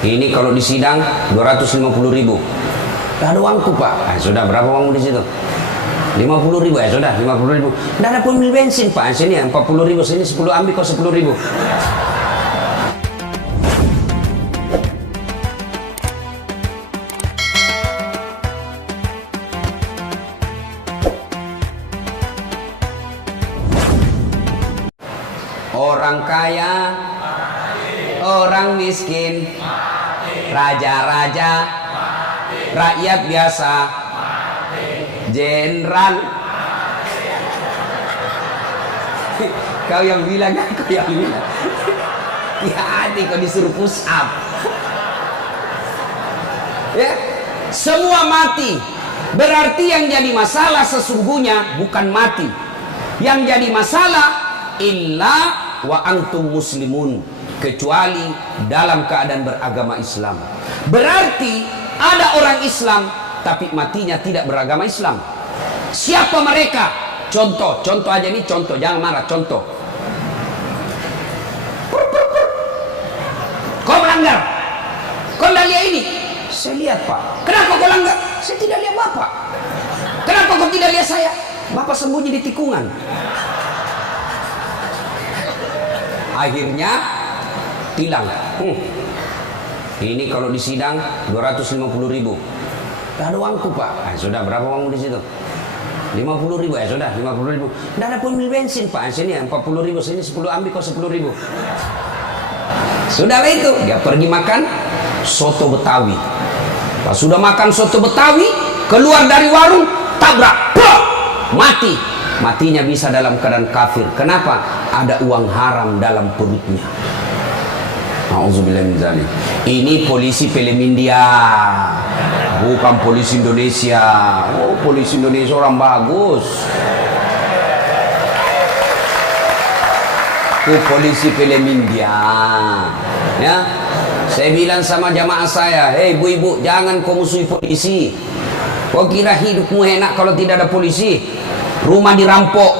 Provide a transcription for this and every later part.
Ini kalau di sidang 250.000. Gak ada uangku pak. Sudah berapa uangmu di situ? 50.000 ya sudah 50.000. Tidak ada pun beli bensin pak. Sini 40.000, sini 10, ambil kau 10.000. Orang kaya, orang miskin, raja-raja, rakyat biasa, jenderal. Kau yang bilang, kau yang bilang. Hati-hati kau disuruh push up. Ya, semua mati. Berarti yang jadi masalah sesungguhnya bukan mati. Yang jadi masalah illa wa antum muslimun, kecuali dalam keadaan beragama Islam. Berarti ada orang Islam tapi matinya tidak beragama Islam. Siapa mereka? Contoh aja nih, contoh, jangan marah, contoh. Kau melanggar, kau tidak lihat ini. Saya lihat pak. Kenapa kau langgar? Saya tidak lihat bapak. Kenapa kau tidak lihat saya? Bapak sembunyi di tikungan. Akhirnya tilang. Ini kalau di sidang 250.000. Gak ada uangku pak. Sudah berapa uangmu di situ? 50.000 ya sudah 50.000. Tidak ada pun beli bensin pak. Sini 40.000, sini 10, ambil kau 10.000. Sudahlah itu. Dia pergi makan soto Betawi. Pas sudah makan soto Betawi, keluar dari warung, tabrak, mati. Matinya bisa dalam keadaan kafir. Kenapa? Ada uang haram dalam perutnya. Auzubillah min dzalik. Ini polisi film India, bukan polisi Indonesia. Oh, polisi Indonesia orang bagus. Itu polisi film India. Ya, saya bilang sama jamaah saya, hei ibu-ibu, jangan kau musuhi polisi. Kau kira hidupmu enak kalau tidak ada polisi? Rumah dirampok,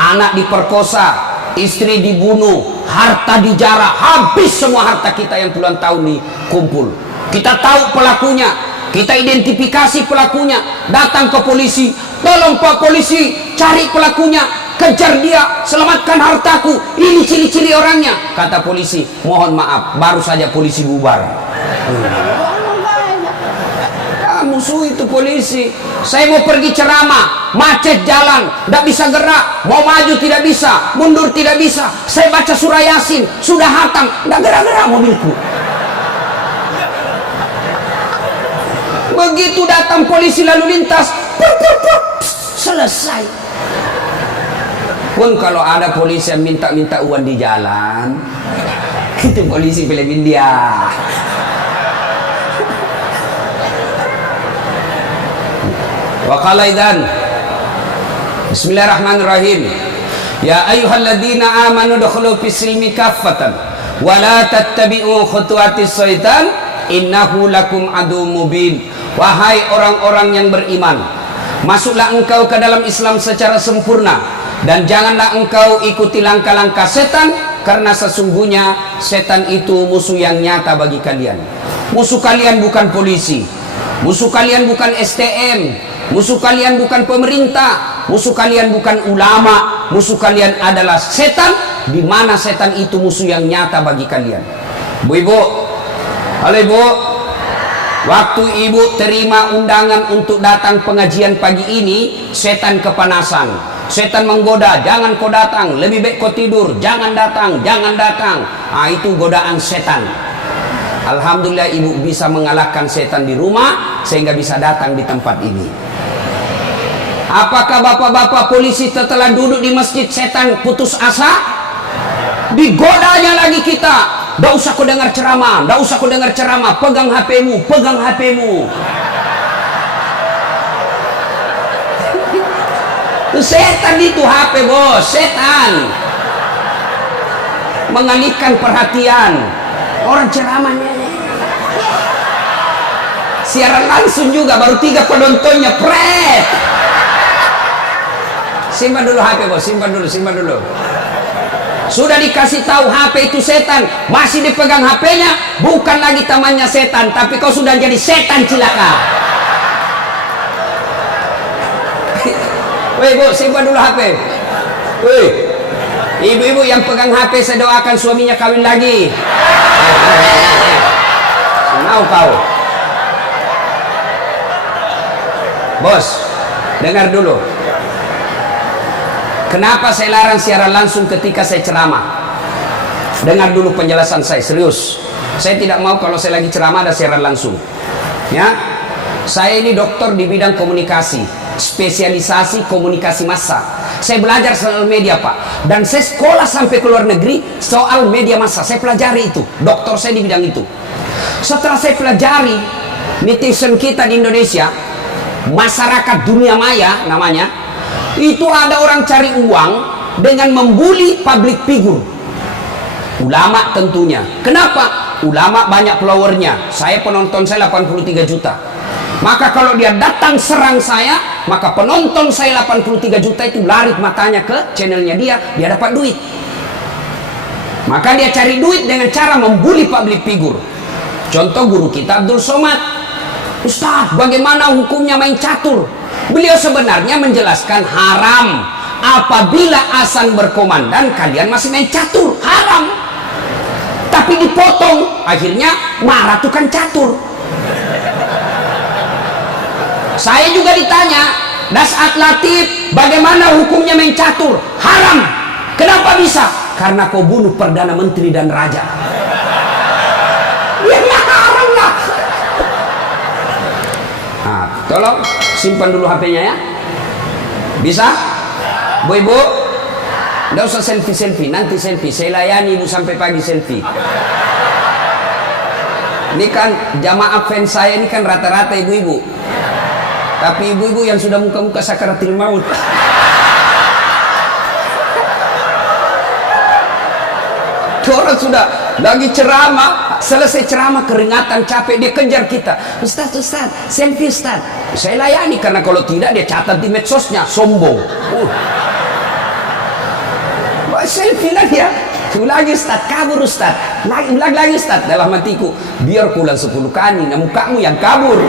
anak diperkosa, istri dibunuh, harta dijarah, habis semua harta kita yang puluhan tahun dikumpul. Kita tahu pelakunya, kita identifikasi pelakunya, datang ke polisi, tolong pak polisi, cari pelakunya, kejar dia, selamatkan hartaku, ini ciri-ciri orangnya. Kata polisi, mohon maaf, baru saja polisi bubar. Musuh itu polisi. Saya mau pergi ceramah, macet jalan, tidak bisa gerak, mau maju tidak bisa, mundur tidak bisa. Saya baca surah Yasin, sudah hatam, tidak gerak-gerak mobilku. Begitu datang polisi lalu lintas, selesai. Pun kalau ada polisi yang minta-minta uang di jalan, itu polisi film India. Wa qala idzan Bismillahirrahmanirrahim. Ya ayyuhalladzina amanu dukhulu fis-silmi kaffatan wa la tattabi'u khutuwatis syaitan innahu lakum aduwwum mubin. Wahai orang-orang yang beriman, masuklah engkau ke dalam Islam secara sempurna dan janganlah engkau ikuti langkah-langkah setan, karena sesungguhnya setan itu musuh yang nyata bagi kalian. Musuh kalian bukan polisi, musuh kalian bukan STM, musuh kalian bukan pemerintah, musuh kalian bukan ulama, musuh kalian adalah setan, di mana setan itu musuh yang nyata bagi kalian. Bu-ibu, halo ibu, waktu ibu terima undangan untuk datang pengajian pagi ini, setan kepanasan, setan menggoda, jangan kau datang, lebih baik kau tidur, jangan datang, jangan datang. Itu godaan setan. Alhamdulillah ibu bisa mengalahkan setan di rumah sehingga bisa datang di tempat ini. Apakah bapak-bapak polisi setelah duduk di masjid setan putus asa? Digodanya lagi kita. Tidak usah kau dengar ceramah, tidak usah kau dengar ceramah, pegang HP-mu, pegang HP-mu. Itu setan itu HP bos, setan. Mengalihkan perhatian. Orang ceramahnya siaran langsung juga, baru 3 penontonnya, pret. Simpan dulu HP bos, simpan dulu. Sudah dikasih tahu HP itu setan, masih dipegang HP-nya, bukan lagi temannya setan, tapi kau sudah jadi setan cilaka. Woi bu, simpan dulu HP. Woi, ibu-ibu yang pegang HP, saya doakan suaminya kawin lagi. Mau kau, bos, dengar dulu. Kenapa saya larang siaran langsung ketika saya ceramah? Dengar dulu penjelasan saya, serius. Saya tidak mau kalau saya lagi ceramah ada siaran langsung. Ya, saya ini dokter di bidang komunikasi, spesialisasi komunikasi massa. Saya belajar soal media pak, dan saya sekolah sampai ke luar negeri soal media massa. Saya pelajari itu, dokter saya di bidang itu. Setelah saya pelajari, netizen kita di Indonesia, masyarakat dunia maya namanya, itu ada orang cari uang dengan membuli public figure, ulama tentunya. Kenapa? Ulama banyak followernya, saya penonton saya 83 juta. Maka kalau dia datang serang saya, maka penonton saya 83 juta itu lari matanya ke channelnya dia dapat duit. Maka dia cari duit dengan cara membuli public figure. Contoh guru kita Abdul Somad, Ustaz, bagaimana hukumnya main catur? Beliau sebenarnya menjelaskan haram apabila azan berkomandan kalian masih main catur, haram. Tapi dipotong, akhirnya marah tukang catur. Saya juga ditanya, Dasat Latif, bagaimana hukumnya main catur? Haram. Kenapa bisa? Karena kau bunuh Perdana Menteri dan Raja. Ya haram lah. Nah, tolong simpan dulu HP-nya ya. Bisa? Bu ibu, nggak usah selfie, nanti selfie. Saya layani ibu sampai pagi selfie. Ini kan jamaah fans saya ini kan rata-rata ibu-ibu. Tapi ibu-ibu yang sudah muka-muka sakaratil maut. Orang sudah lagi ceramah, selesai ceramah keringatan, capek, dia kejar kita. Ustaz, selfie Ustaz. Saya layani, karena kalau tidak dia catat di medsosnya, sombong. Selfie lagi ya. Lagi Ustaz, kabur Ustaz. Lagi Ustaz. Dalam hatiku, biar pulang 10 kali, nah mukamu yang kabur.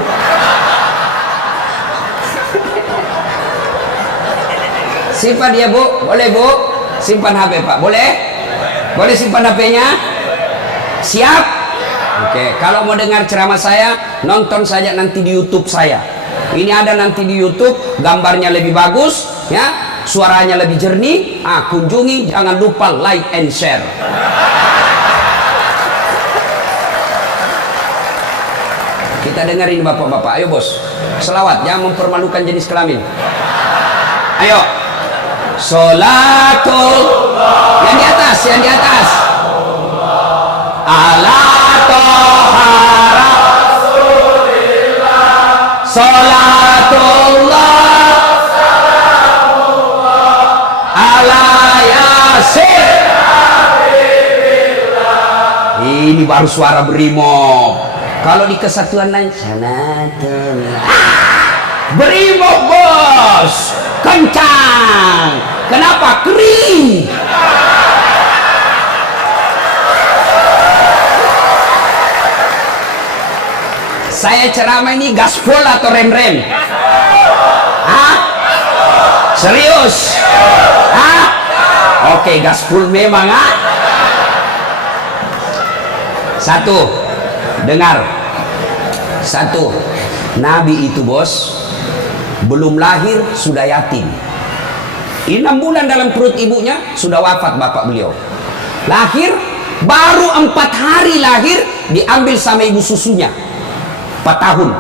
Simpan dia bu, boleh bu. Simpan HP pak, boleh? Boleh simpan HP-nya? Siap? Oke, kalau mau dengar ceramah saya, nonton saja nanti di YouTube saya. Ini ada nanti di YouTube, gambarnya lebih bagus, ya, suaranya lebih jernih. Kunjungi, jangan lupa like and share. Kita dengerin bapak-bapak, ayo bos. Selawat, jangan mempermalukan jenis kelamin. Ayo. Sholatul, yang di atas, ala toha rasulillah, sholatullah ala yasin. Ini baru suara brimob. Kalau di kesatuan lain sholatullah, brimob bos, kencang. Kenapa? Kering. Saya ceramah ini gaspol atau rem-rem? Hah? Serius? Hah? Oke, gaspol memang. Satu, dengar. Satu, Nabi itu bos, belum lahir sudah yatim. 6 bulan dalam perut ibunya sudah wafat bapak beliau. Lahir baru 4 hari lahir diambil sama ibu susunya. 4 tahun.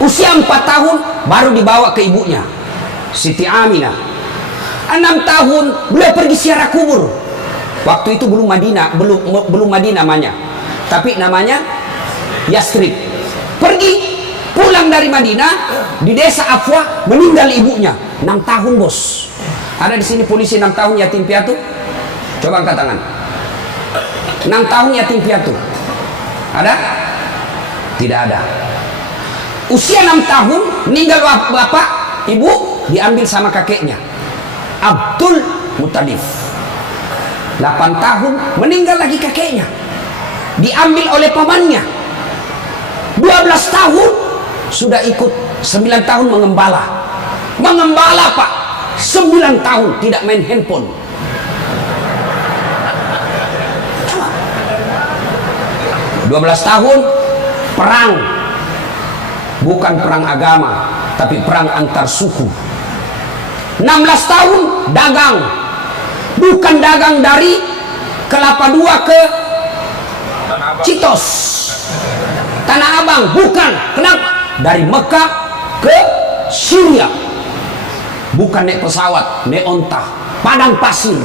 Usia 4 tahun baru dibawa ke ibunya, Siti Aminah. 6 tahun beliau pergi ziarah kubur. Waktu itu belum Madinah, belum Madinah namanya, tapi namanya Yasrib. Pergi pulang dari Madinah, di desa Afwa meninggal ibunya. 6 tahun bos. Ada di sini polisi 6 tahun yatim piatu? Coba angkat tangan. 6 tahun yatim piatu. Ada? Tidak ada. Usia 6 tahun meninggal bapak, ibu diambil sama kakeknya, Abdul Muttalib. 8 tahun meninggal lagi kakeknya, diambil oleh pamannya. 12 tahun sudah ikut, 9 tahun mengembala Pak, 9 tahun tidak main handphone. 12 tahun perang, bukan perang agama tapi perang antar suku. 16 tahun dagang, bukan dagang dari Kelapa II ke Citos, Tanah Abang, bukan. Kenapa? Dari Mekah ke Syria, bukan naik pesawat, naik onta, padang pasir.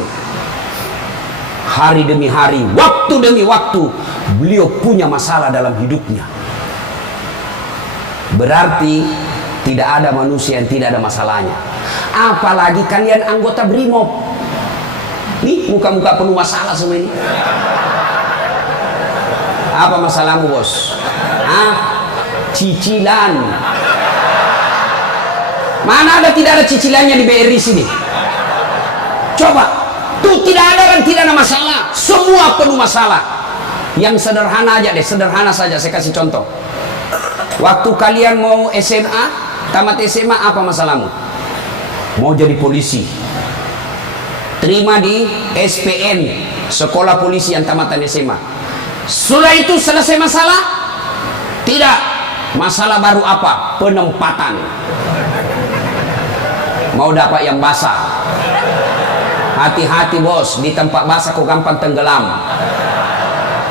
Hari demi hari, waktu demi waktu, beliau punya masalah dalam hidupnya. Berarti tidak ada manusia yang tidak ada masalahnya. Apalagi kalian anggota BRIMOB. Nih muka-muka penuh masalah semua ini. Apa masalahmu, bos? Cicilan. Mana ada tidak ada cicilannya di BRI sini? Coba. Tuh tidak ada dan tidak ada masalah. Semua penuh masalah. Yang sederhana aja deh, sederhana saja saya kasih contoh. Waktu kalian mau SMA, tamat SMA, apa masalahmu? Mau jadi polisi. Terima di SPN, Sekolah Polisi yang tamatan SMA. Sudah itu selesai masalah? Tidak. Masalah baru apa? Penempatan. Mau dapat yang basah. Hati-hati bos, di tempat basah kok gampang tenggelam.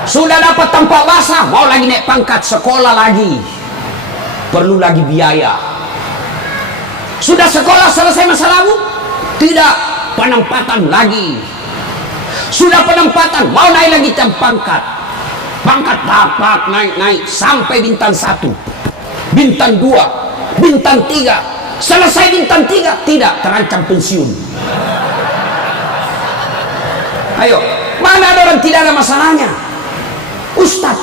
Sudah dapat tempat basah, mau lagi naik pangkat, sekolah lagi. Perlu lagi biaya. Sudah sekolah selesai masalahmu? Tidak, penempatan lagi. Sudah penempatan, mau naik lagi jam pangkat. Pangkat dapat naik sampai bintang 1, bintang 2, bintang 3. Selesai bintang 3, tidak, terancam pensiun. Ayo, mana ada orang tidak ada masalahnya? Ustaz,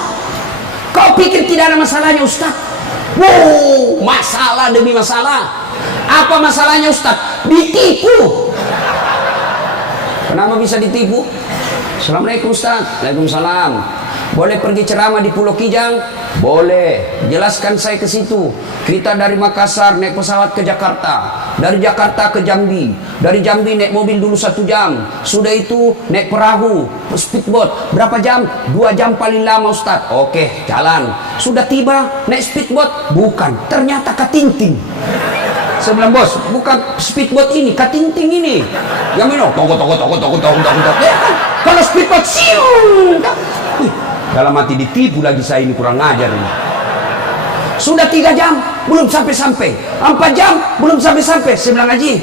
kau pikir tidak ada masalahnya, Ustaz? Wow, masalah demi masalah. Apa masalahnya, Ustaz? Ditipu. Kenapa bisa ditipu? Assalamualaikum, Ustaz. Waalaikumsalam. Boleh pergi ceramah di Pulau Kijang? Boleh. Jelaskan saya ke situ. Kita dari Makassar naik pesawat ke Jakarta, dari Jakarta ke Jambi, dari Jambi naik mobil dulu 1 jam, sudah itu naik perahu, speedboat, berapa jam? 2 jam paling lama, Ustaz. Oke, jalan. Sudah tiba, naik speedboat, bukan, ternyata katinting. Saya bilang, bos, bukan speedboat ini, katinting ini. Yang minum, toko. Ya kan? Kalau speedboat, siung. Dalam hati ditipu lagi saya ini, kurang ajar ini. Sudah 3 jam, belum sampai-sampai. 4 jam, belum sampai-sampai. Saya bilang, Haji,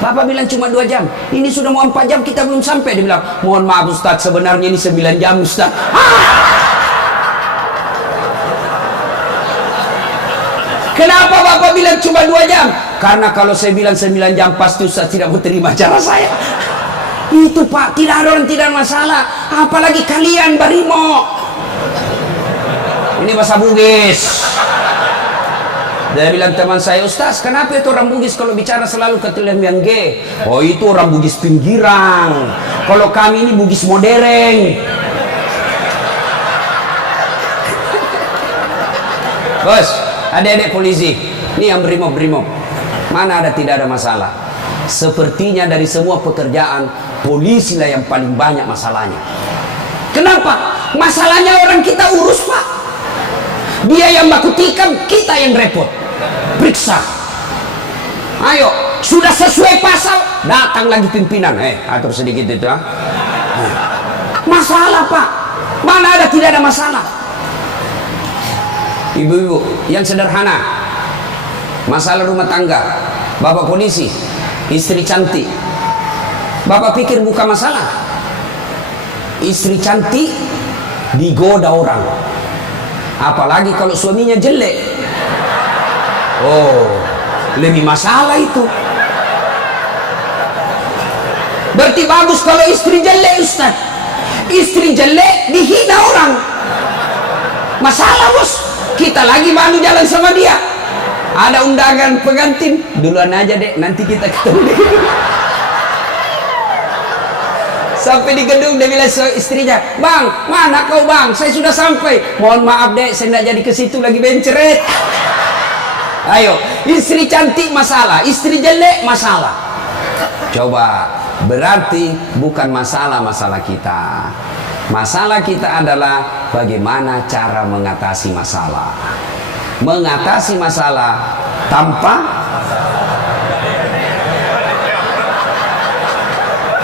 Bapak bilang cuma 2 jam. Ini sudah mau 4 jam, kita belum sampai. Dia bilang, mohon maaf Ustaz, sebenarnya ini 9 jam Ustaz. Kenapa Bapak bilang cuma 2 jam? Karena kalau saya bilang 9 jam, pasti Ustaz tidak mau terima cara saya. Itu Pak, tidak ada orang tidak masalah. Apalagi kalian Barimo. Ini bahasa Bugis. Dia bilang teman saya, Ustaz, kenapa itu orang Bugis kalau bicara selalu ke yang G? Oh, itu orang Bugis pinggiran. Kalau kami ini Bugis modern. Bos, adik-adik polisi, ini yang brimob. Mana ada tidak ada masalah? Sepertinya dari semua pekerjaan, polisi lah yang paling banyak masalahnya. Kenapa? Masalahnya orang kita urus, Pak. Dia yang baku tikam, kita yang repot. Periksa. Ayo, sudah sesuai pasal, datang lagi pimpinan. Atur sedikit itu, Masalah, Pak. Mana ada tidak ada masalah? Ibu-ibu, yang sederhana. Masalah rumah tangga. Bapak polisi, istri cantik. Bapak pikir bukan masalah. Istri cantik digoda orang. Apalagi kalau suaminya jelek. Oh, lebih masalah itu. Berarti bagus kalau istri jelek, Ustaz. Istri jelek dihina orang. Masalah, bos. Kita lagi malu jalan sama dia. Ada undangan pengantin, duluan aja dek, nanti kita ketemu deh. Sampai di gedung dia bilang istrinya, "Bang, mana kau bang? Saya sudah sampai." "Mohon maaf dek, saya tidak jadi ke situ, lagi benceret." Ayo, istri cantik masalah, istri jelek masalah. Coba, berarti bukan masalah kita. Masalah kita adalah bagaimana cara mengatasi masalah. Mengatasi masalah tanpa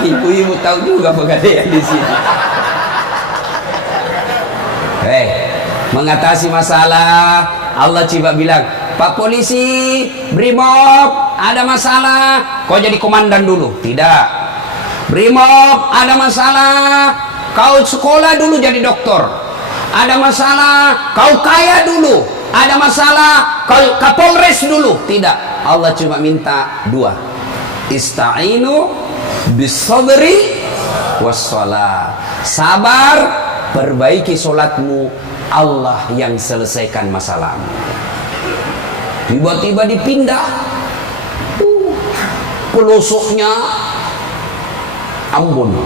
ibu-ibu tahu juga pegadaian di sini. Mengatasi masalah, Allah coba bilang, "Pak polisi, Brimob, ada masalah, kau jadi komandan dulu." Tidak. "Brimob, ada masalah, kau sekolah dulu jadi dokter." "Ada masalah, kau kaya dulu." "Ada masalah, kau Kapolres dulu." Tidak. Allah cuma minta dua. Ista'inu bisabri wassalah. Sabar, perbaiki solatmu, Allah yang selesaikan masalahmu. Tiba-tiba dipindah pelosoknya Ambon,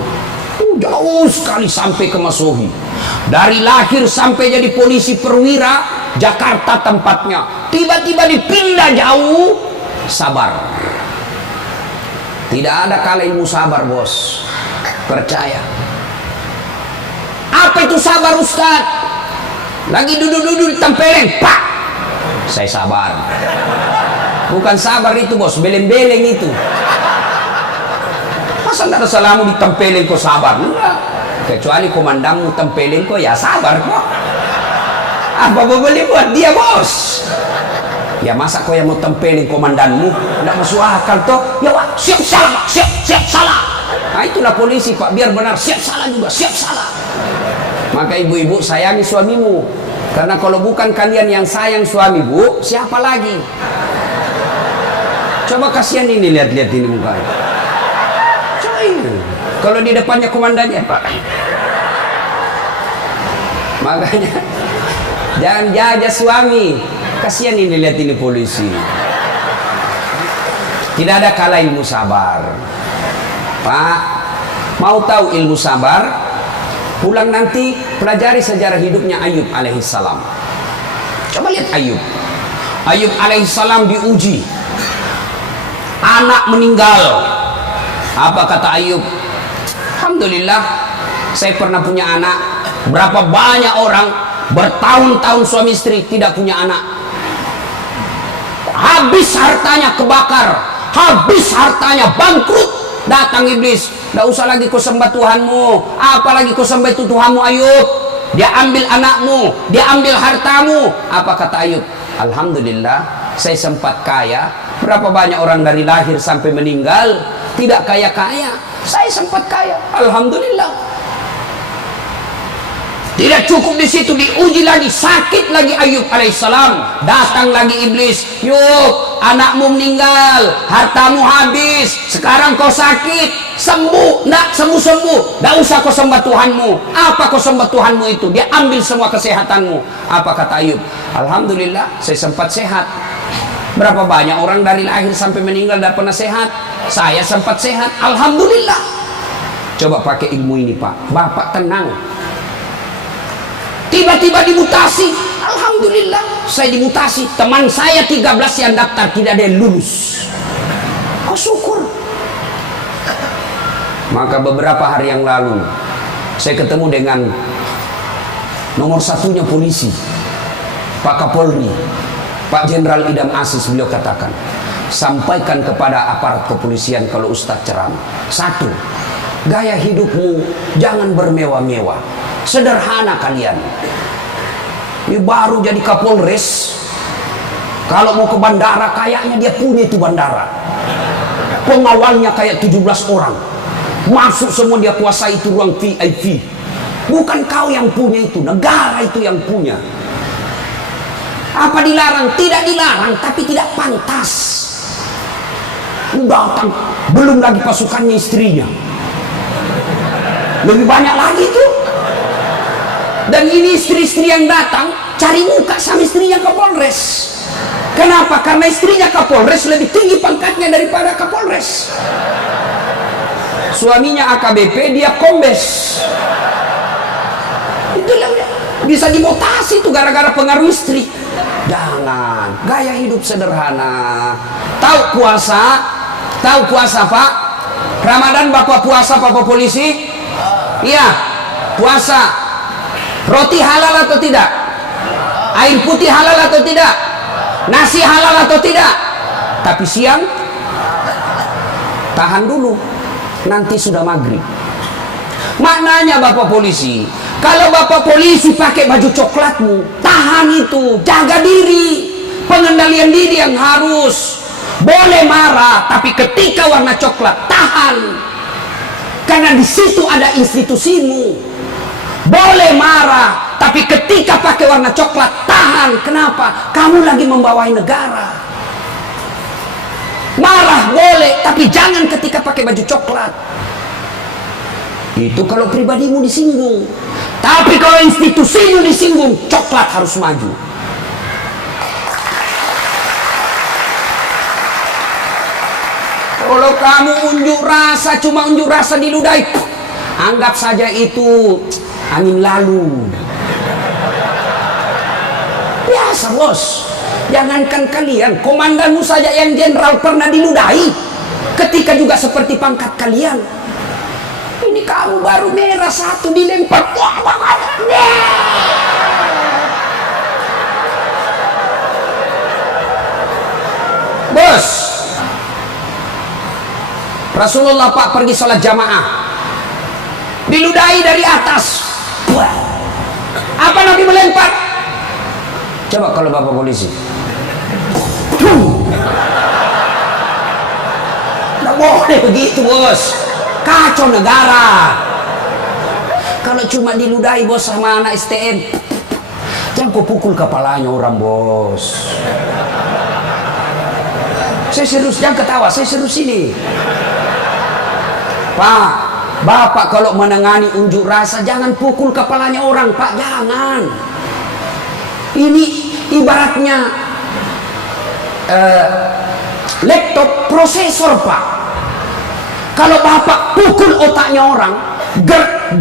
jauh sekali sampai ke Masohi. Dari lahir sampai jadi polisi perwira, Jakarta tempatnya, tiba-tiba dipindah jauh. Sabar. Tidak ada kala ilmu sabar, bos. Percaya. Apa itu sabar, Ustaz? Lagi duduk-duduk ditempeleng, pak. Saya sabar. Bukan sabar itu, bos, beleng-beleng itu. Masa tidak ada salamu ditempeleng kok sabar? Enggak. Kecuali komandanmu tempeleng kok, ya sabar kok. Apa boleh buat dia, bos? Ya masa kau yang mau tempelin komandanmu? Tidak masuk akal toh. Ya wak, siap salah, siap salah. Nah itulah polisi pak, biar benar siap salah juga, siap salah. Maka ibu-ibu sayangi suamimu, karena kalau bukan kalian yang sayang suami bu, siapa lagi? Coba kasihan ini, lihat-lihat ini mukanya. Coy, kalau di depannya komandannya pak. Makanya jangan jajah suami. Kasihan ini, lihat ini polisi. Tidak ada kala ilmu sabar. Pak, mau tahu ilmu sabar? Pulang nanti pelajari sejarah hidupnya Ayub alaihissalam. Coba lihat Ayub. Ayub alaihissalam diuji. Anak meninggal. Apa kata Ayub? Alhamdulillah, saya pernah punya anak. Berapa banyak orang bertahun-tahun suami istri tidak punya anak. Habis hartanya kebakar, habis hartanya bangkrut. Datang iblis, tidak usah lagi kau sembah Tuhanmu, apalagi kau sembah itu Tuhanmu Ayub. Dia ambil anakmu, dia ambil hartamu. Apa kata Ayub? Alhamdulillah, saya sempat kaya. Berapa banyak orang dari lahir sampai meninggal tidak kaya-kaya, saya sempat kaya. Alhamdulillah. Tidak cukup di situ, diuji lagi, sakit lagi Ayub alaihissalam. Datang lagi iblis, "Yuk, anakmu meninggal, hartamu habis, sekarang kau sakit, sembuh." Nak sembuh-sembuh, tidak usah kau sembah Tuhanmu. Apa kau sembah Tuhanmu itu? Dia ambil semua kesehatanmu. Apa kata Ayub? Alhamdulillah, saya sempat sehat. Berapa banyak orang dari lahir sampai meninggal tidak pernah sehat? Saya sempat sehat, alhamdulillah. Coba pakai ilmu ini pak, bapak tenang. Tiba-tiba dimutasi, alhamdulillah saya dimutasi. Teman saya 13 yang daftar, tidak ada yang lulus. Kau syukur. Maka beberapa hari yang lalu saya ketemu dengan nomor satunya polisi, Pak Kapolri, Pak Jenderal Idam Aziz. Beliau katakan, sampaikan kepada aparat kepolisian kalau Ustadz ceramah. Satu, gaya hidupmu jangan bermewah-mewah, sederhana kalian. Ini baru jadi Kapolres, kalau mau ke bandara kayaknya dia punya itu bandara, pengawalnya kayak 17 orang, masuk semua dia kuasai itu ruang VIP. Bukan kau yang punya itu, negara itu yang punya. Apa dilarang? Tidak dilarang, tapi tidak pantas. Datang, belum lagi pasukannya istrinya, lebih banyak lagi tuh. Dan ini istri-istri yang datang cari muka sama istrinya Kapolres. Kenapa? Karena istrinya Kapolres lebih tinggi pangkatnya daripada Kapolres. Suaminya AKBP, dia kombes. Itu bisa dimutasi tuh gara-gara pengaruh istri. Jangan, gaya hidup sederhana. Tahu puasa? Tahu puasa, Pak? Ramadan Bapak puasa, Bapak polisi? Iya, puasa. Roti halal atau tidak? Air putih halal atau tidak? Nasi halal atau tidak? Tapi siang tahan dulu, nanti sudah maghrib. Maknanya Bapak polisi, kalau Bapak polisi pakai baju coklatmu, tahan itu, jaga diri. Pengendalian diri yang harus. Boleh marah, tapi ketika warna coklat, tahan. Karena di situ ada institusimu. Boleh marah, tapi ketika pakai warna coklat, tahan. Kenapa? Kamu lagi membawai negara. Marah boleh, tapi jangan ketika pakai baju coklat. Itu kalau pribadimu disinggung. Tapi kalau institusimu disinggung, coklat harus maju. Kalau kamu unjuk rasa, cuma unjuk rasa diludahi, anggap saja itu angin lalu. Biasa, bos. Jangankan kalian, komandanmu saja yang jenderal pernah diludahi. Ketika juga seperti pangkat kalian. Ini kamu baru merah satu dilempar. Bos, Rasulullah Pak pergi sholat jamaah, diludahi dari atas. Apa Nabi melempar? Coba kalau Bapak polisi. Nggak boleh begitu, bos. Kacau negara. Kalau cuma diludahi bos sama anak STM, jangan kau pukul kepalanya orang, bos. Saya serius, jangan ketawa, saya serius ini. Pak, Bapak kalau menangani unjuk rasa jangan pukul kepalanya orang, Pak, jangan. Ini ibaratnya laptop prosesor, Pak. Kalau Bapak pukul otaknya orang,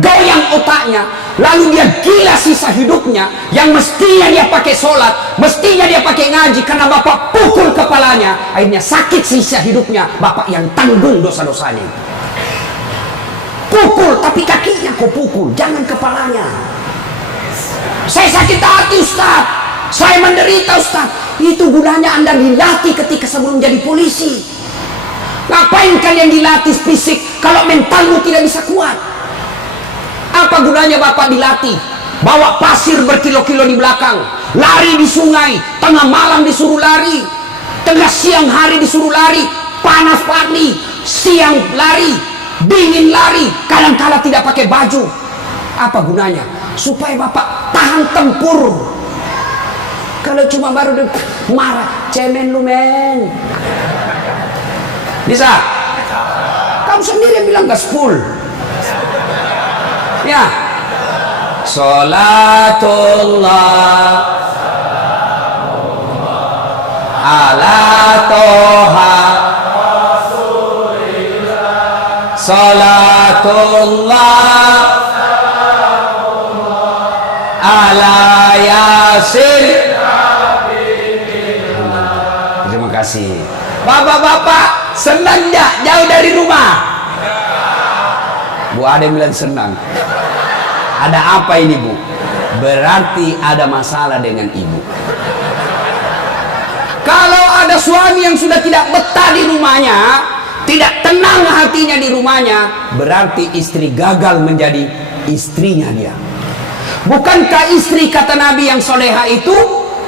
goyang otaknya, lalu dia gila sisa hidupnya, yang mestinya dia pakai sholat, mestinya dia pakai ngaji, karena Bapak pukul kepalanya, akhirnya sakit sisa hidupnya, Bapak yang tanggung dosa-dosanya. Pukul, tapi kakinya kau pukul, jangan kepalanya. Saya sakit hati, Ustaz, saya menderita, Ustaz. Itu gunanya Anda dilatih ketika sebelum jadi polisi. Ngapain kalian dilatih fisik kalau mentalmu tidak bisa kuat? Apa gunanya Bapak dilatih? Bawa pasir berkilo-kilo di belakang, lari di sungai, tengah malam disuruh lari, tengah siang hari disuruh lari, panas pagi, siang lari, dingin lari, kadang-kala tidak pakai baju. Apa gunanya? Supaya Bapak tahan tempur. Kalau cuma baru marah, cemen lu men. Bisa? Kamu sendiri yang bilang gaspol. Ya. Salatullah ala toha salatullah ala yasin. Terima kasih. Bapak-bapak senang nggak jauh dari rumah? Bu Ade bilang senang. Ada apa ini, Bu? Berarti ada masalah dengan ibu. Kalau ada suami yang sudah tidak betah di rumahnya, tidak tenang hatinya di rumahnya, berarti istri gagal menjadi istrinya dia. Bukankah istri, kata Nabi yang soleha itu,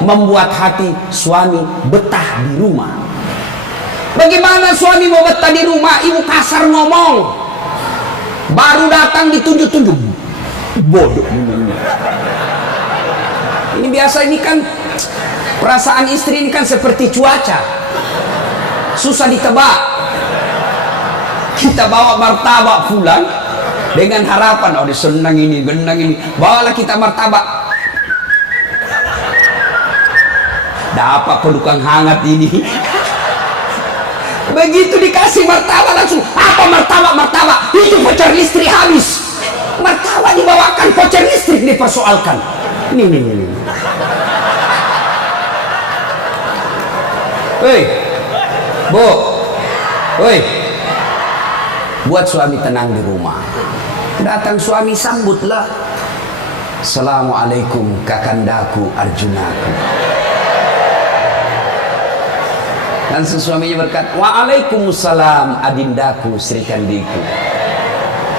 membuat hati suami betah di rumah? Bagaimana suami mau betah di rumah? Ibu kasar ngomong, baru datang ditunjuk-tunjuk, bodoh. Ini biasa, ini kan perasaan istri ini kan seperti cuaca, susah ditebak. Kita bawa martabak pulang dengan harapan, oh senang ini, genang ini, bawalah kita martabak, dapat pelukan hangat ini. Begitu dikasih martabak langsung, apa martabak? Martabak itu voucher listrik habis. Martabak dibawakan, voucher listrik dipersoalkan. Nih. Hei, Bu, hei, buat suami tenang di rumah. Datang suami, sambutlah. Assalamualaikum kakandaku Arjunaku. Langsung suaminya berkata, waalaikumsalam adindaku Sri Kandiku.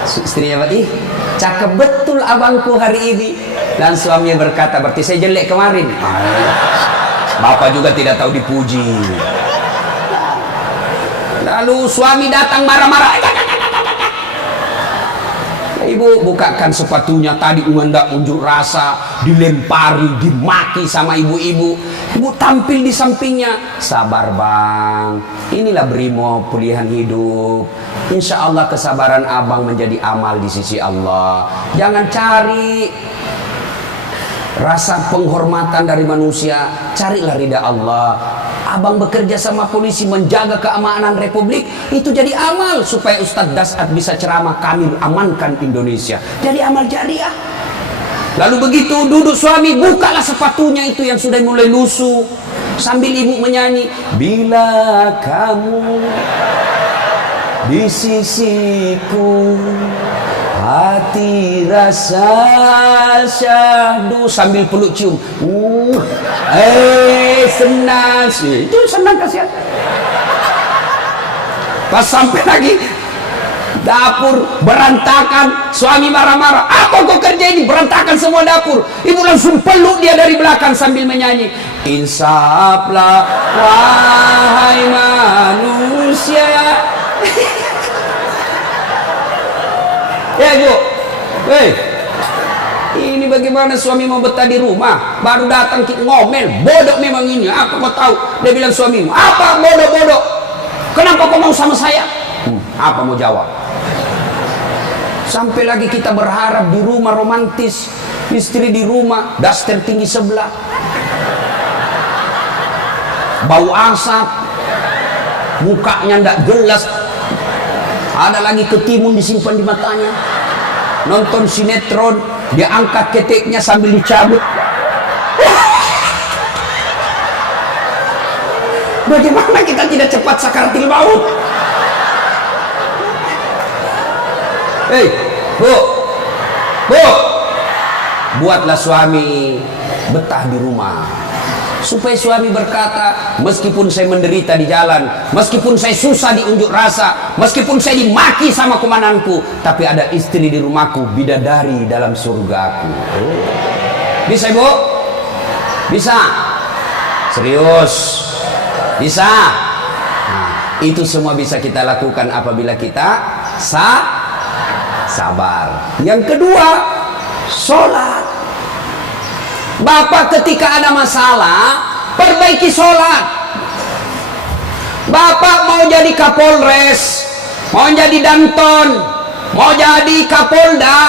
Istrinya ih, cakep betul abangku hari ini. Dan suaminya berkata, berarti saya jelek kemarin. Bapak juga tidak tahu dipuji. Lalu suami datang marah-marah. Ibu bukakan sepatunya, tadi hendak unjuk rasa, dilempari, dimaki sama ibu-ibu. Ibu tampil di sampingnya, sabar bang, inilah brimo pilihan hidup. Insya Allah kesabaran abang menjadi amal di sisi Allah. Jangan cari rasa penghormatan dari manusia, carilah ridha Allah. Abang bekerja sama polisi menjaga keamanan Republik, itu jadi amal supaya Ustadz Dasat bisa ceramah, kami amankan Indonesia. Jadi amal jariah. Lalu begitu duduk suami, bukalah sepatunya itu yang sudah mulai lusuh, sambil ibu menyanyi, bila kamu di sisiku, hati rasa syahdu, sambil peluk cium. Senang sih, itu senang kasihan. Pas sampai lagi dapur berantakan, suami marah-marah, apa kau kerja ini, berantakan semua dapur. Ibu langsung peluk dia dari belakang sambil menyanyi, insaflah wahai manusia. Ya ibu, ini bagaimana suami mau betah di rumah, baru datang ngomel, bodoh memang ini, apa kau tahu? Dia bilang suamimu, apa bodoh-bodoh, kenapa kau mau sama saya? Apa mau jawab? Sampai lagi kita berharap di rumah romantis, istri di rumah daster tinggi sebelah, bau asap, mukanya ndak jelas, ada lagi ketimun disimpan di matanya. Nonton sinetron, dia angkat keteknya sambil dicabut. Bagaimana kita tidak cepat sakaratil maut? Hei, bu, buatlah suami betah di rumah, supaya suami berkata, meskipun saya menderita di jalan, meskipun saya susah di unjuk rasa, meskipun saya dimaki sama komandanku, tapi ada istri di rumahku, bidadari dalam surgaku. Bisa ibu? Bisa? Serius? Bisa? Nah, itu semua bisa kita lakukan apabila kita sabar. Yang kedua, sholat. Bapak ketika ada masalah, perbaiki sholat. Bapak mau jadi Kapolres, mau jadi Danton, mau jadi Kapolda,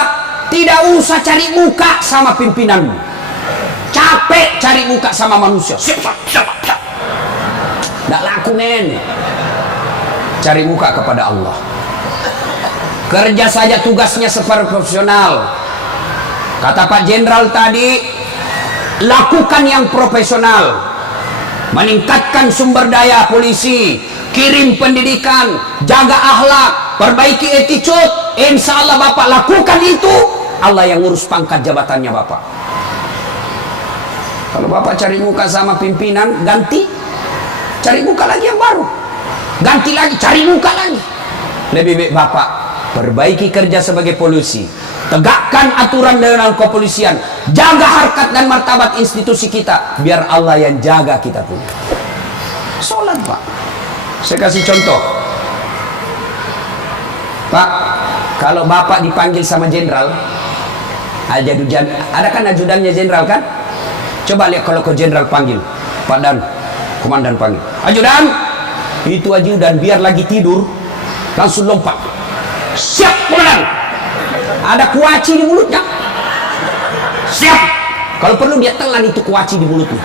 tidak usah cari muka sama pimpinanmu. Capek cari muka sama manusia. Tidak laku men. Cari muka kepada Allah. Kerja saja tugasnya seperti profesional. Kata Pak Jenderal tadi, lakukan yang profesional, meningkatkan sumber daya polisi, kirim pendidikan, jaga akhlak, perbaiki attitude. Insya Allah Bapak lakukan itu, Allah yang ngurus pangkat jabatannya Bapak. Kalau Bapak cari muka sama pimpinan, ganti, cari muka lagi yang baru, ganti lagi, cari muka lagi. Lebih baik Bapak perbaiki kerja sebagai polisi, tegakkan aturan dengan kepolisian, jaga harkat dan martabat institusi kita, biar Allah yang jaga kita punya. Sholat Pak. Saya kasih contoh Pak, kalau Bapak dipanggil sama jenderal, ada kan ajudannya jenderal kan? Coba lihat kalau ke jenderal panggil, Pak Dan, komandan panggil, ajudan, itu ajudan biar lagi tidur, langsung lompat, siap komandan. Ada kuaci di mulutnya, siap. Kalau perlu dia telan itu kuaci di mulutnya.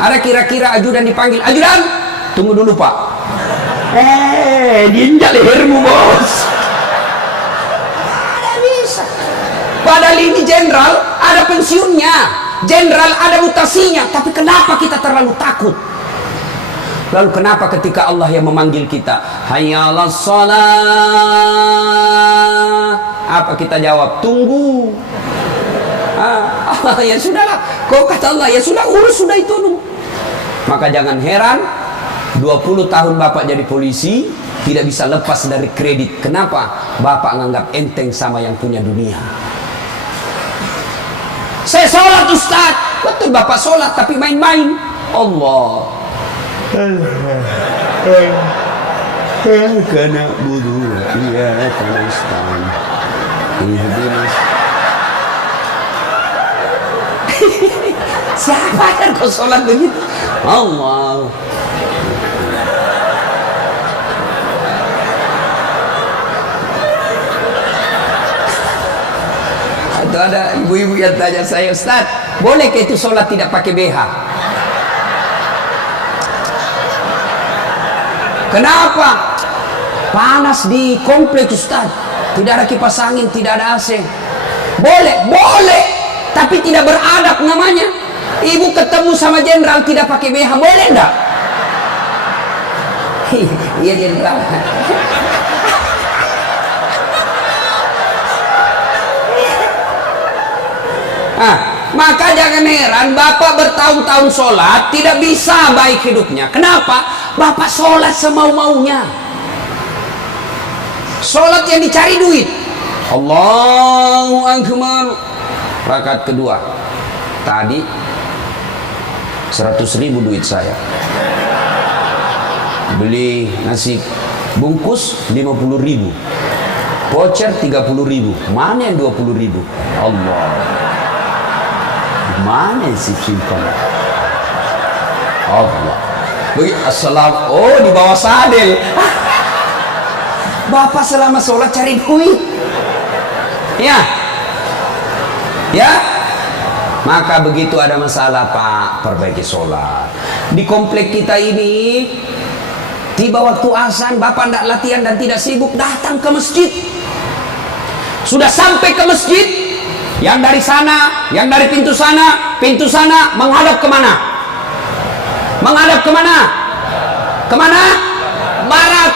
Ada kira-kira ajudan dipanggil, ajudan, tunggu dulu Pak, diinjak lehermu bos. Tidak bisa. Padahal ini jenderal ada pensiunnya, jenderal ada mutasinya, tapi kenapa kita terlalu takut? Lalu kenapa ketika Allah yang memanggil kita, hayya 'alas shalah, apa kita jawab? Tunggu. Ya sudahlah, kau kata Allah, ya sudah, urus sudah itu dulu. Maka jangan heran 20 tahun Bapak jadi polisi tidak bisa lepas dari kredit. Kenapa? Bapak nganggap enteng sama yang punya dunia. Saya sholat Ustaz. Betul Bapak sholat, tapi main-main. Allah karena budu iya karena istan siapa yang kau sholat begitu? Allah. Atau ada ibu-ibu yang tanya saya, Ustaz, boleh ke itu sholat tidak pakai BH? Kenapa? Panas di kompleks Ustaz, tidak ada kipas angin, tidak ada AC. Boleh, boleh, tapi tidak beradab namanya. Ibu ketemu sama jenderal tidak pakai BH, boleh enggak? Iya jenderal. Maka jangan heran Bapak bertahun-tahun sholat tidak bisa baik hidupnya. Kenapa? Bapak sholat semau-maunya. Sholat yang dicari duit. Allahu Akbar. Rakaat kedua. Tadi 100.000 duit saya. Beli nasi bungkus 50.000. Voucher 30.000. Mana yang 20.000? Allah. Mana sih simpan? Allah. Bagi assalam. Oh, di bawah sadel. Bapak selama sholat cari duit. Ya. Ya. Maka begitu ada masalah Pak, perbaiki sholat. Di komplek kita ini, tiba waktu azan, Bapak tidak latihan dan tidak sibuk, datang ke masjid. Sudah sampai ke masjid, yang dari sana, yang dari pintu sana menghadap kemana? Menghadap kemana? Kemana? Barat.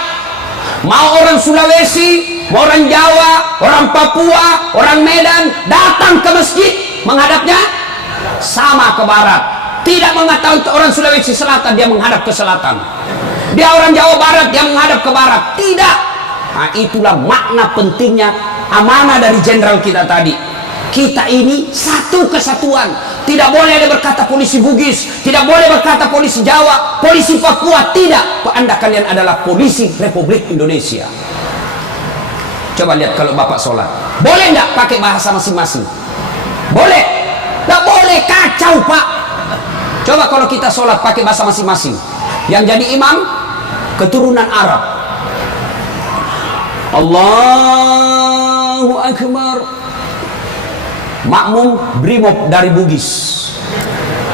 Mau orang Sulawesi, mau orang Jawa, orang Papua, orang Medan datang ke masjid, menghadapnya sama ke barat. Tidak mengatakan orang Sulawesi Selatan dia menghadap ke selatan, dia orang Jawa Barat dia menghadap ke barat. Tidak. Nah, itulah makna pentingnya amanah dari jenderal kita tadi. Kita ini satu kesatuan. Tidak boleh ada berkata polisi Bugis, tidak boleh berkata polisi Jawa, polisi Papua. Tidak. Anda kalian adalah polisi Republik Indonesia. Coba lihat kalau Bapak sholat, boleh enggak pakai bahasa masing-masing? Boleh? Enggak boleh, kacau Pak. Coba kalau kita sholat pakai bahasa masing-masing. Yang jadi imam keturunan Arab. Allahu Akbar. Makmum brimob dari Bugis,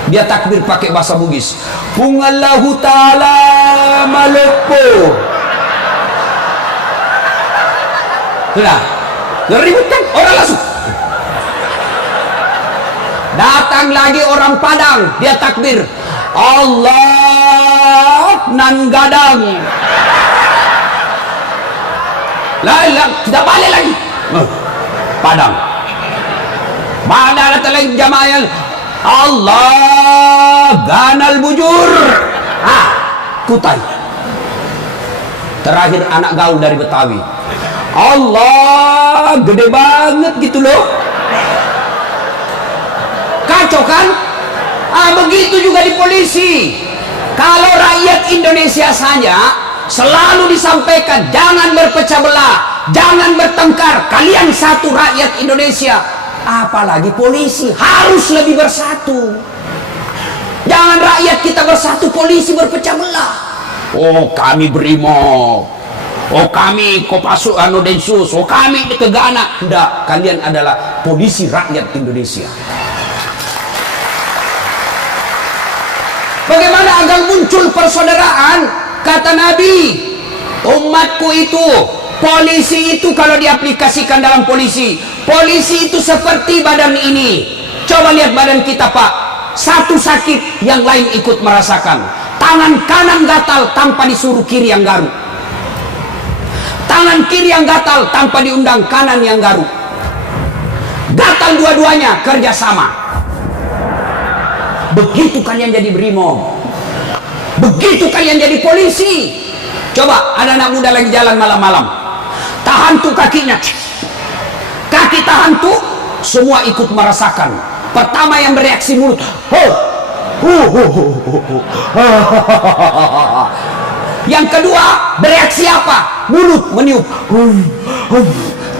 dia takbir pakai bahasa Bugis. Pungallahu ta'ala malepo. Nah, ribut kan orang langsung. Datang lagi orang Padang, dia takbir Allah nan gadang. Lah, tidak balik lagi. Padang. Mana ada lagi jamaah Allah ganal bujur. Kutai. Terakhir anak gaul dari Betawi. Allah gede banget gitu loh. Kacau kan? Begitu juga di polisi. Kalau rakyat Indonesia saja selalu disampaikan jangan berpecah belah, jangan bertengkar, kalian satu rakyat Indonesia. Apalagi polisi harus lebih bersatu. Jangan rakyat kita bersatu, polisi berpecah belah. Oh kami brimob, oh kami Kopassus Densus, oh kami Kegana. Tidak, kalian adalah polisi rakyat Indonesia. Bagaimana agar muncul persaudaraan? Kata Nabi, Umatku itu, polisi itu kalau diaplikasikan dalam polisi itu seperti badan ini. Coba lihat badan kita Pak, satu sakit yang lain ikut merasakan. Tangan kanan gatal tanpa disuruh kiri yang garuk, tangan kiri yang gatal tanpa diundang kanan yang garuk, gatal dua-duanya kerjasama. Begitu kalian jadi brimob, begitu kalian jadi polisi. Coba ada anak muda lagi jalan malam-malam, tahan tuh kakinya, kaki tahan tuh, semua ikut merasakan. Pertama yang bereaksi mulut, yang kedua bereaksi apa? Mulut meniup,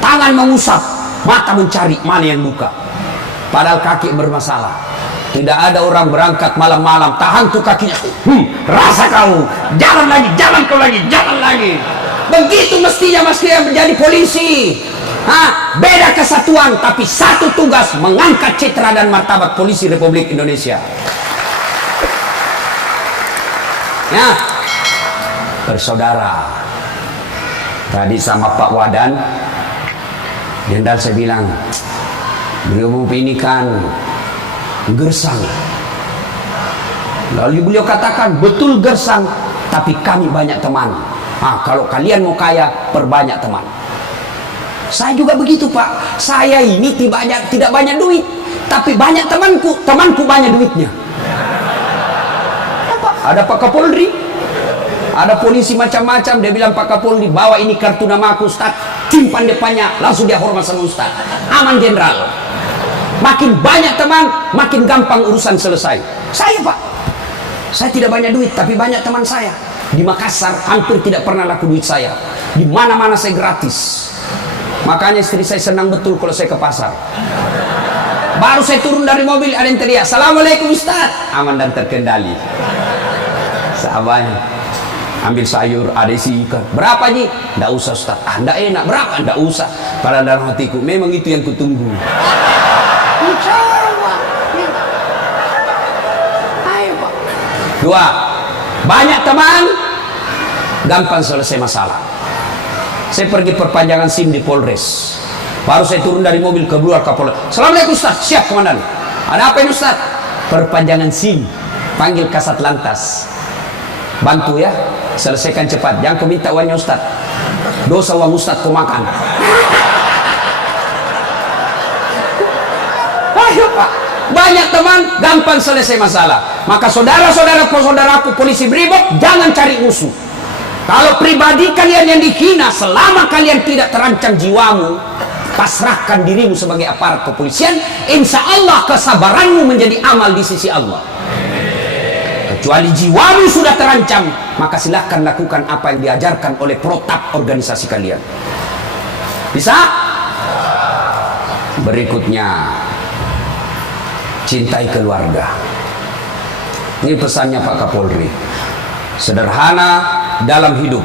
tangan mengusap, mata mencari mana yang luka, padahal kaki bermasalah. Tidak ada orang berangkat malam-malam, tahan tuh kakinya, rasa kau, jalan lagi, jalan kau lagi, jalan lagi. Begitu mestinya menjadi polisi. Beda kesatuan, tapi satu tugas, mengangkat citra dan martabat polisi Republik Indonesia. Ya, bersaudara. Tadi sama Pak Wadan, Jenderal saya bilang, beliau ini kan gersang. Lalu beliau katakan, betul gersang, tapi kami banyak teman. Kalau kalian mau kaya, perbanyak teman. Saya juga begitu Pak. Saya ini tidak banyak duit, tapi banyak temanku banyak duitnya. Ada Pak Kapolri, ada polisi macam-macam. Dia bilang, Pak Kapolri, bawa ini kartu nama aku Ustaz, simpan depannya, langsung dia hormat sama Ustaz. Aman Jenderal. Makin banyak teman, makin gampang urusan selesai. Saya Pak, saya tidak banyak duit, tapi banyak teman saya. Di Makassar hampir tidak pernah laku duit saya. Di mana-mana saya gratis. Makanya istri saya senang betul kalau saya ke pasar. Baru saya turun dari mobil, ada yang teriak, Assalamualaikum Ustaz. Aman dan terkendali. Sahabatnya ambil sayur, ada isi ikan. Berapa Ji? Nggak usah Ustaz. Nggak enak. Berapa? Nggak usah. Padahal dalam hatiku, memang itu yang kutunggu. Ayo Pak. Dua, banyak teman, gampang selesai masalah. Saya pergi perpanjangan SIM di Polres. Baru saya turun dari mobil, keluar Kapolres. Assalamualaikum Ustaz. Siap Komandan. Ada apa ini Ustaz? Perpanjangan SIM. Panggil Kasat Lantas. Bantu ya, selesaikan cepat. Jangan kau minta uangnya Ustaz. Dosa uang Ustaz kau makan. Ayo Pak, banyak teman, gampang selesai masalah. Maka saudaraku polisi brimob, jangan cari musuh. Kalau pribadi kalian yang dihina, selama kalian tidak terancam jiwamu, pasrahkan dirimu sebagai aparat kepolisian, insya Allah kesabaranmu menjadi amal di sisi Allah. Kecuali jiwamu sudah terancam, maka silahkan lakukan apa yang diajarkan oleh protap organisasi kalian. Bisa? Berikutnya, cintai keluarga. Ini pesannya Pak Kapolri. Sederhana dalam hidup.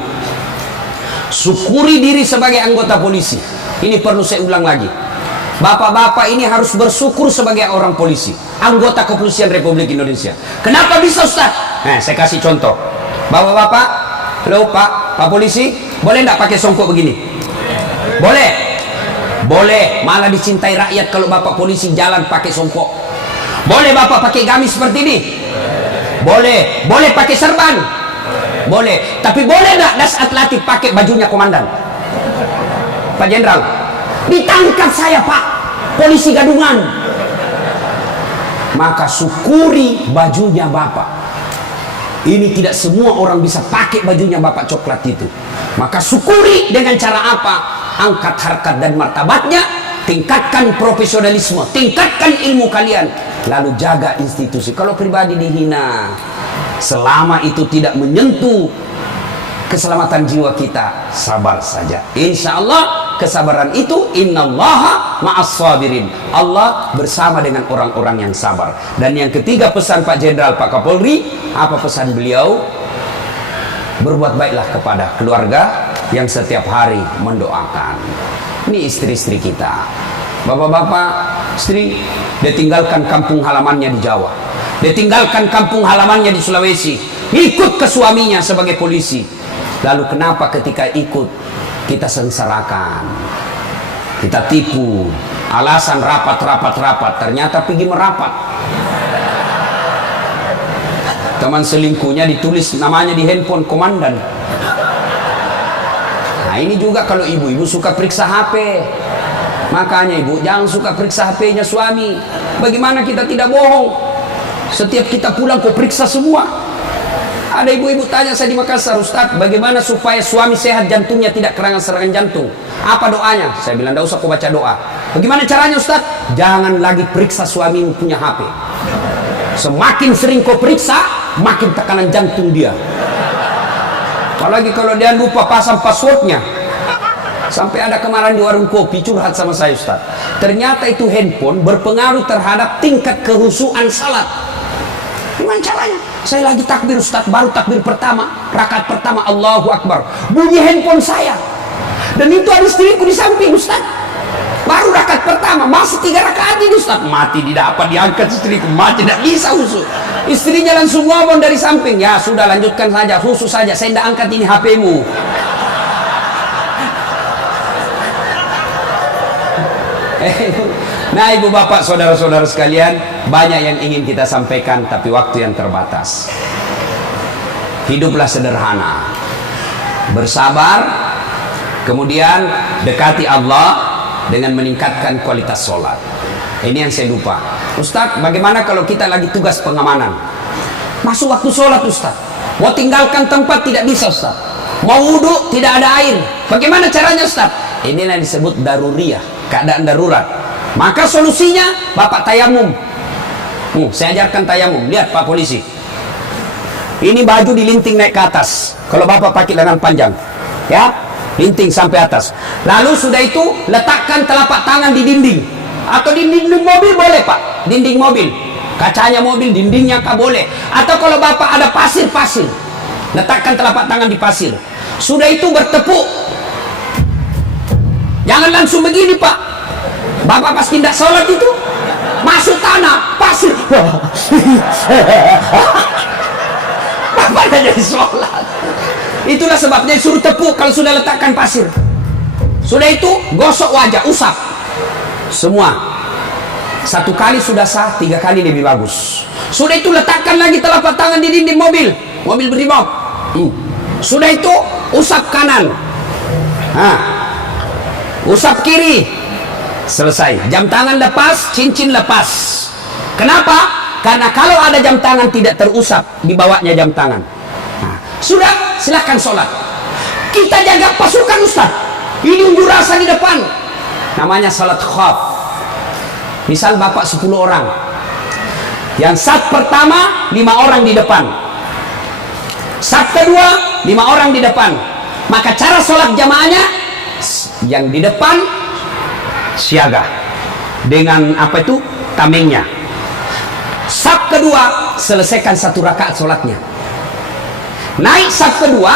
Syukuri diri sebagai anggota polisi. Ini perlu saya ulang lagi. Bapak-bapak ini harus bersyukur sebagai orang polisi, anggota kepolisian Republik Indonesia. Kenapa bisa Ustaz? Saya kasih contoh. Bapak-bapak, halo Pak polisi, boleh enggak pakai songkok begini? Boleh? Boleh, malah dicintai rakyat kalau Bapak polisi jalan pakai songkok. Boleh Bapak pakai gamis seperti ini? Boleh. Boleh pakai serban? Boleh. Tapi boleh enggak das atletik pakai bajunya komandan? Pak Jenderal, ditangkap saya Pak, polisi gadungan. Maka syukuri bajunya Bapak. Ini tidak semua orang bisa pakai bajunya Bapak coklat itu. Maka syukuri dengan cara apa? Angkat harkat dan martabatnya, tingkatkan profesionalisme, tingkatkan ilmu kalian, lalu jaga institusi. Kalau pribadi dihina, selama itu tidak menyentuh keselamatan jiwa kita, sabar saja. Insya Allah kesabaran itu, innallaha ma'as sabirin. Allah bersama dengan orang-orang yang sabar. Dan yang ketiga pesan Pak Jenderal, Pak Kapolri, apa pesan beliau? Berbuat baiklah kepada keluarga yang setiap hari mendoakan. Ini istri-istri kita. Bapak-bapak, istri, dia tinggalkan kampung halamannya di Jawa. Dia tinggalkan kampung halamannya di Sulawesi. Ikut ke suaminya sebagai polisi. Lalu kenapa ketika ikut kita sengsarakan, kita tipu, alasan rapat, ternyata pergi merapat. Teman selingkuhnya ditulis namanya di handphone komandan. Nah ini juga kalau ibu-ibu suka periksa HP. Makanya ibu jangan suka periksa HP-nya suami. Bagaimana kita tidak bohong? Setiap kita pulang kau periksa semua. Ada ibu-ibu tanya saya di Makassar, Ustaz, bagaimana supaya suami sehat jantungnya tidak serangan jantung? Apa doanya? Saya bilang, tidak usah kau baca doa. Bagaimana caranya Ustaz? Jangan lagi periksa suamimu punya HP. Semakin sering kau periksa, makin tekanan jantung dia. Apalagi kalau dia lupa pasang passwordnya. Sampai ada kemarin di warung kopi curhat sama saya, Ustaz. Ternyata itu handphone berpengaruh terhadap tingkat kehusuan salat. Gimana caranya? Saya lagi takbir, Ustaz, baru takbir pertama, rakaat pertama, Allahu Akbar. Bunyi handphone saya. Dan itu ada istriku di samping, Ustaz. Baru rakaat pertama, masih 3 rakaat ini, Ustaz. Mati tidak apa diangkat istriku, mati tidak bisa husu. Istrinya langsung ngomong dari samping, ya sudah lanjutkan saja, husu saja, saya tidak angkat ini HP-mu. Nah ibu bapak saudara-saudara sekalian, banyak yang ingin kita sampaikan tapi waktu yang terbatas. Hiduplah sederhana, bersabar, kemudian dekati Allah dengan meningkatkan kualitas sholat. Ini yang saya lupa, Ustaz, bagaimana kalau kita lagi tugas pengamanan, masuk waktu sholat Ustaz, mau tinggalkan tempat tidak bisa Ustaz, mau wudhu tidak ada air, bagaimana caranya Ustaz? Inilah yang disebut daruriyah, keadaan darurat. Maka solusinya bapak tayamum. Saya ajarkan tayamum. Lihat Pak Polisi, ini baju dilinting naik ke atas. Kalau bapak pakai lengan panjang, ya, linting sampai atas. Lalu sudah itu letakkan telapak tangan di dinding, atau di dinding mobil boleh Pak, dinding mobil, kacanya mobil, dindingnya kah boleh. Atau kalau bapak ada pasir, letakkan telapak tangan di pasir. Sudah itu bertepuk. Jangan langsung begini Pak. Bapak pas tidak sholat itu masuk tanah pasir. Bapak tidak jadi sholat. Itulah sebabnya suruh tepuk kalau sudah letakkan pasir. Sudah itu gosok wajah, usap semua. 1 kali sudah sah, 3 kali lebih bagus. Sudah itu letakkan lagi telapak tangan di dinding mobil berimob. Sudah itu usap kanan, usap kiri, selesai. Jam tangan lepas, cincin lepas. Kenapa? Karena kalau ada jam tangan tidak terusap, dibawanya jam tangan. Sudah, silahkan sholat. Kita jaga pasukan Ustaz. Ini unjuk rasa di depan, namanya salat khawf. Misal bapak 10 orang, yang saf pertama 5 orang di depan, saf kedua 5 orang di depan. Maka cara sholat jamaahnya, yang di depan siaga dengan apa itu tamengnya. Saf kedua selesaikan 1 rakaat sholatnya. Naik saf kedua,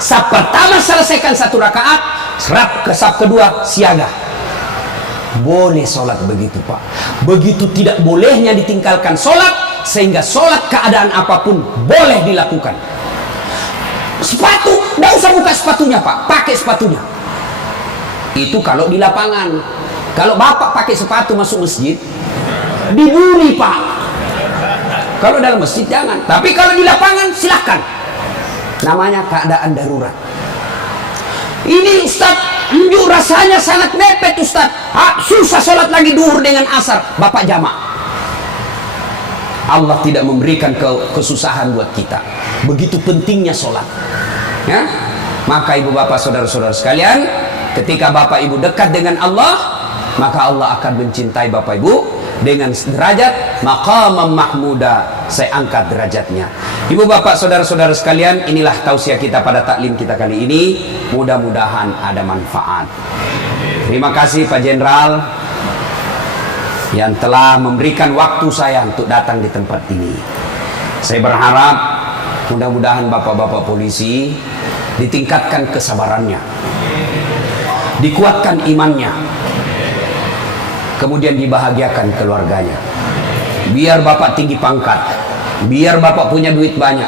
saf pertama selesaikan 1 rakaat, serap ke saf kedua siaga. Boleh sholat begitu Pak. Begitu tidak bolehnya ditinggalkan sholat, sehingga sholat keadaan apapun boleh dilakukan. Sepatu, tidak usah buka sepatunya Pak, pakai sepatunya. Itu kalau di lapangan. Kalau bapak pakai sepatu masuk masjid, dibully Pak. Kalau dalam masjid jangan, tapi kalau di lapangan silahkan. Namanya keadaan darurat. Ini Ustaz, unjuk rasanya sangat mepet Ustaz. Susah sholat lagi duhur dengan asar. Bapak jamak. Allah tidak memberikan kesusahan buat kita. Begitu pentingnya sholat, ya? Maka ibu bapak saudara-saudara sekalian, ketika bapak ibu dekat dengan Allah, maka Allah akan mencintai bapak ibu dengan derajat maqamam mahmuda. Saya angkat derajatnya. Ibu bapak saudara-saudara sekalian, inilah tausiah kita pada taklim kita kali ini. Mudah-mudahan ada manfaat. Terima kasih Pak Jenderal yang telah memberikan waktu saya untuk datang di tempat ini. Saya berharap mudah-mudahan bapak-bapak polisi ditingkatkan kesabarannya, dikuatkan imannya, kemudian dibahagiakan keluarganya. Biar bapak tinggi pangkat, biar bapak punya duit banyak,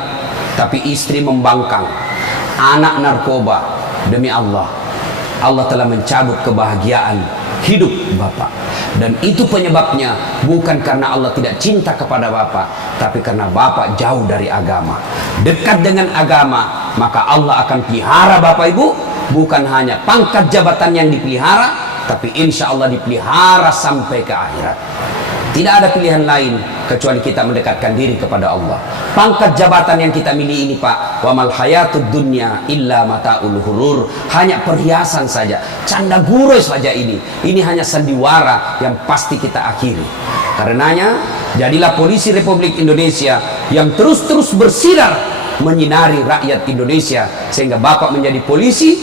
tapi istri membangkang, anak narkoba, demi Allah, Allah telah mencabut kebahagiaan hidup Bapak. Dan itu penyebabnya bukan karena Allah tidak cinta kepada Bapak, tapi karena Bapak jauh dari agama. Dekat dengan agama, maka Allah akan pelihara Bapak Ibu. Bukan hanya pangkat jabatan yang dipelihara, tapi insya Allah dipelihara sampai ke akhirat. Tidak ada pilihan lain kecuali kita mendekatkan diri kepada Allah. Pangkat jabatan yang kita miliki ini Pak, wa mal hayatud dunya illa mataul ghurur, hanya perhiasan saja, canda gurau saja ini. Ini hanya sandiwara yang pasti kita akhiri. Karenanya, jadilah polisi Republik Indonesia yang terus-terus bersinar menyinari rakyat Indonesia, sehingga Bapak menjadi polisi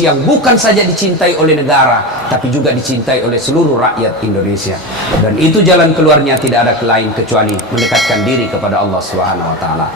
yang bukan saja dicintai oleh negara, tapi juga dicintai oleh seluruh rakyat Indonesia. Dan itu jalan keluarnya tidak ada lain kecuali mendekatkan diri kepada Allah Subhanahu wa taala.